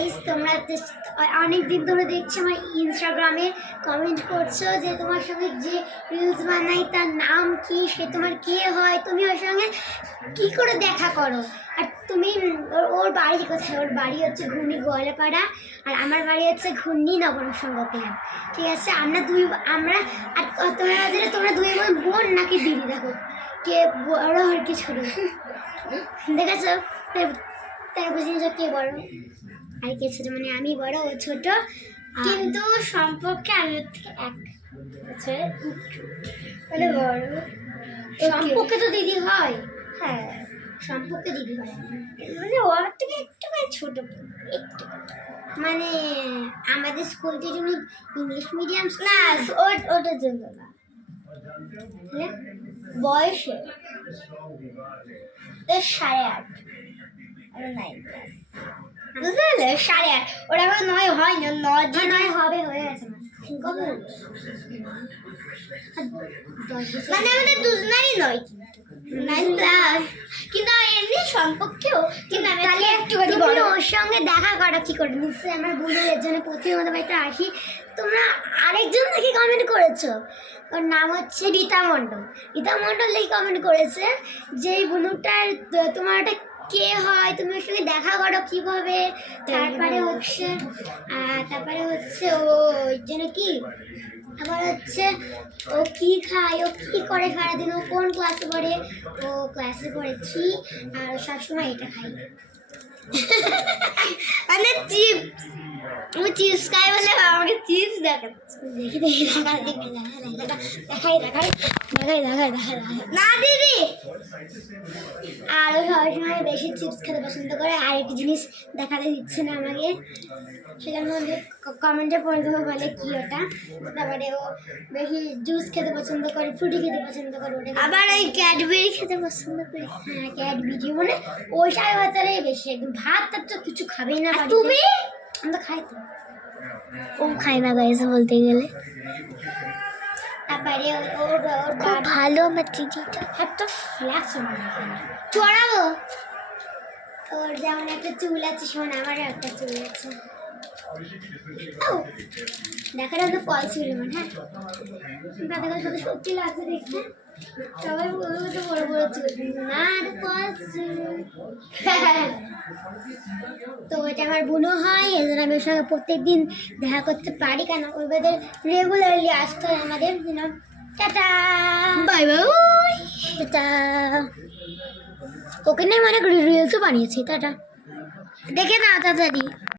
Guys তোমরা অনেক দিন ধরে দেখছি আমার ইনস্টাগ্রামে কমেন্ট করছো যে তোমার সঙ্গে যে রিলস বানাই তার নাম কি, সে তোমার কে হয়, তুমি ওর সঙ্গে কি করে দেখা করো, আর তুমি ওর বাড়ি কোথায়? ওর বাড়ি হচ্ছে ঘূর্ণি গোয়ালাপাড়া আর আমার বাড়ি হচ্ছে ঘূর্ণি নবরসঙ্গ ক্লাব। ঠিক আছে, আমরা আর তোমরা দুই বোন নাকি দিদি, দেখো কে বড় আর কি ছোট, দেখেছো? তাই বুঝি যে কে বড় আর কে ছোট, মানে আমি বড় ও ছোট, কিন্তু সম্পর্কে আমি ওর থেকে 1 বছর মানে বড়। সম্পর্কে তো দিদি হয়, হ্যাঁ সম্পর্কে দিদি হয়, মানে ওর থেকে একটু ছোট, একটু মানে আমাদের স্কুলতে জন্য ইংলিশ মিডিয়াম ক্লাস, ওটার জন্য না, বয়সে 8.5 9 ক্লাস, বুঝতে পারলে? 8.5, ওরা আবার 9 হয় না, 9 হবে, হয়ে গেছে কবে, মানে আমাদের দুজনারই 9 ক্লাস, কিন্তু এমনি সম্পর্কেও কিন্তু আমি একটুখানি বড়। ওর সঙ্গে দেখা করা কি করে? নিশ্চয়ই আমার বন্ধুদের জন্য প্রতিদিন বাড়িতে আসি। তোমরা আরেকজন নাকি কমেন্ট করেছো, ওর নাম হচ্ছে রীতা মণ্ডল। রীতা মণ্ডল নাকি কমেন্ট করেছে যে এই বন্ধুটার তোমার ওটা কে হয়, তুমি ওর সঙ্গে দেখা করো কীভাবে, তারপরে হচ্ছে ও যেন কি, আবার হচ্ছে ও কি খায়, ও কি করে সারাদিন, ও কোন ক্লাসে পড়ে, ও ক্লাসে পড়ে 3 আর সবসময় এটা খাই, মানে চিপস, ও চিপস খাই বলে আমাকে চিপস দেখাচ্ছে, দেখি দেখাই না দিদি। আর ও সবসময় বেশি চিপস খেতে পছন্দ করে, আর একটি জিনিস দেখাতে দিচ্ছে না আমাকে, সেটার মধ্যে কমেন্টে পড়ে দেবো বলে কি ওটা, তারপরে ও বেশি জুস খেতে পছন্দ করে, ফ্রুটি খেতে পছন্দ করে, ওটা আবার ওই ক্যাডবেরি খেতে পছন্দ করে, হ্যাঁ ক্যাডবেরি, মানে ওই সাই বাচ্চারাই বেশি, একদম ভাত তার তো কিছু খাবেই না। তুমি? আমি তো খাই, তো ও খায় না গাইস বলতে গেলে। তারপরে ওর খুব ভালো আমার দিদিটা, হাতটা ফ্ল্যাক্স চড়াবো, ওর যেমন একটা চুল আছে, শোন আমারও একটা চুল আছে, দেখা যাবে ফল চুল, হ্যাঁ দাদা সাথে সত্যি লাগছে দেখতে, সবাই বলবো তো বড় বড় চুল না, ফল চুল। তো ওইটা আমার বোনও হয়, এই জন্য আমি ওর সঙ্গে প্রত্যেকদিন দেখা করতে পারি, কেন ওদের রেগুলারলি আসতে হয় আমাদের। Tata bye bye, tata. Okay নিয়ে অনেক রিলসও বানিয়েছি, টাটা, দেখে না তাড়াতাড়ি।